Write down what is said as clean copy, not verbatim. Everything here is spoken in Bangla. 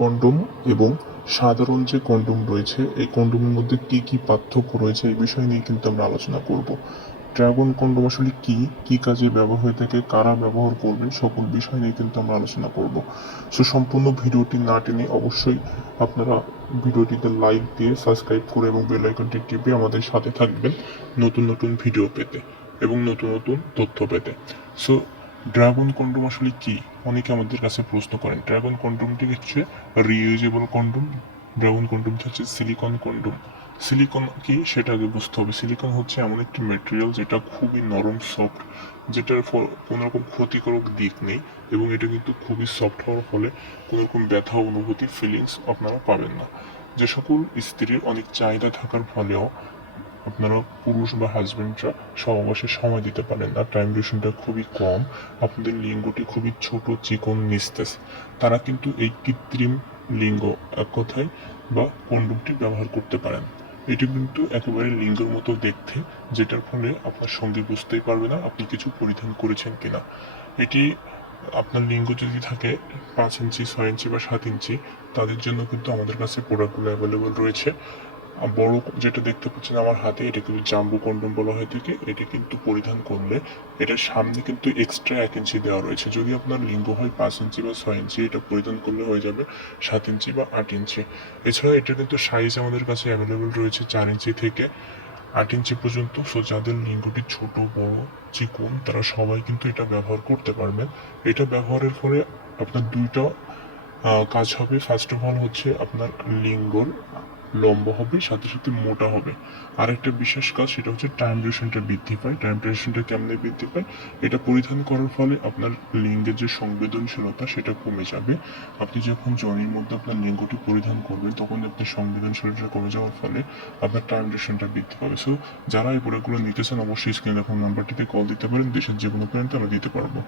কন্ডোম এবং সাধারণ যে কন্ডোম রয়েছে এই কন্ডোমের মধ্যে কি কি পার্থক্য রয়েছে এই বিষয় নিয়ে কিন্তু আমরা আলোচনা করব। ড্রাগন কন্ডোম আসলে কি, কি কাজে ব্যবহার হয়ে থাকে, কারা ব্যবহার করবেন, সকল বিষয় নিয়ে কিন্তু আমরা আলোচনা করব। সো সম্পূর্ণ ভিডিওটি না টেনে অবশ্যই আপনারা ভিডিওটিতে লাইক দিয়ে সাবস্ক্রাইব করে এবং বেল আইকনটি টিপে আমাদের সাথে থাকবেন নতুন নতুন ভিডিও পেতে এবং নতুন নতুন তথ্য পেতে। সো ড্রাগন কন্ডোম আসলে কি, অনেকে আমাদের কাছে প্রশ্ন করেন। ড্রাগন কন্ডোমটি হচ্ছে রিইউজেবল কন্ডোম। ড্রাগন কন্ডোমটি হচ্ছে সিলিকন কন্ডোম। সিলিকন কি সেটা আগে বুঝতে হবে। সিলিকন হচ্ছে এমন একটি ম্যাটেরিয়াল যেটা খুবই নরম, সফট, যেটার কোনো রকম ক্ষতিকারক দিক নেই এবং এটা কিন্তু খুবই সফট হওয়ার ফলে কোনো রকম ব্যথা অনুভূতি ফিলিংস আপনারা পাবেন না। যে সকল স্ত্রীর অনেক চাহিদা থাকার ফলেও আপনারা পুরুষ বা হাজবেন্ডরা সহবাসে সময় দিতে পারেন না, টাইম ডিউরেশনটা খুবই কম, আপনাদের লিঙ্গটি খুবই ছোট, চিকন, নিস্তেজ, তারা কিন্তু এই কৃত্রিম লিঙ্গ এক কথায় বা কন্ডোমটি ব্যবহার করতে পারেন। এটি কিন্তু একেবারে লিঙ্গের মতো দেখতে, যেটার ফলে আপনার সঙ্গী বুঝতেই পারবে না আপনি কিছু পরিধান করেছেন কিনা। এটি আপনার লিঙ্গ যদি থাকে 5 ইঞ্চি, 6 ইঞ্চি বা 7 ইঞ্চি, তাদের জন্য কিন্তু আমাদের কাছে প্রোডাক্টগুলো অ্যাভেলেবল রয়েছে। বড় যেটা দেখতে পাচ্ছেন আমার হাতে, এটা কিন্তু জাম্বো কন্ডোম বলা হয়ে থাকে। এটা কিন্তু পরিধান করলে এটার সামনে কিন্তু এক্সট্রা 1 ইঞ্চি দেওয়া রয়েছে। যদি আপনার লিঙ্গ হয় 5 ইঞ্চি বা 6 ইঞ্চি, এটা পরিধান করলে হয়ে যাবে 7 ইঞ্চি বা 8 ইঞ্চি। এছাড়া এটা কিন্তু সাইজ আমাদের কাছে অ্যাভেলেবল রয়েছে 4 ইঞ্চি থেকে 8 ইঞ্চি পর্যন্ত। সো যাদের লিঙ্গটি ছোট, বড়, চিকন, তারা সবাই কিন্তু এটা ব্যবহার করতে পারবেন। এটা ব্যবহারের ফলে আপনার দুইটা কাজ হবে। ফার্স্ট অফ অল হচ্ছে আপনার লিঙ্গর লম্বা হবে, সাথে সাথে মোটা হবে। আরেকটা বিশেষ কাজ, সেটা হচ্ছে টাইম ডিউরেশনটা বৃদ্ধি পায়। টাইম ডিউরেশনটা কেমনে বৃদ্ধি পায়? এটা পরিধান করার ফলে আপনার লিঙ্গের যে সংবেদনশীলতা সেটা কমে যাবে। আপনি যখন জনির মধ্যে আপনার লিঙ্গটি পরিধান করবেন তখন আপনার সংবেদনশীলতা কমে যাওয়ার ফলে আপনার টাইম ডিউরেশনটা বৃদ্ধি পাবে। সো যারা এই প্রোডাক্টগুলো নিতে চান অবশ্যই স্ক্রিনে দেখুন নাম্বারটিতে কল দিতে পারেন। দেশের যে কোনো প্রান্তে আমরা দিতে পারবো।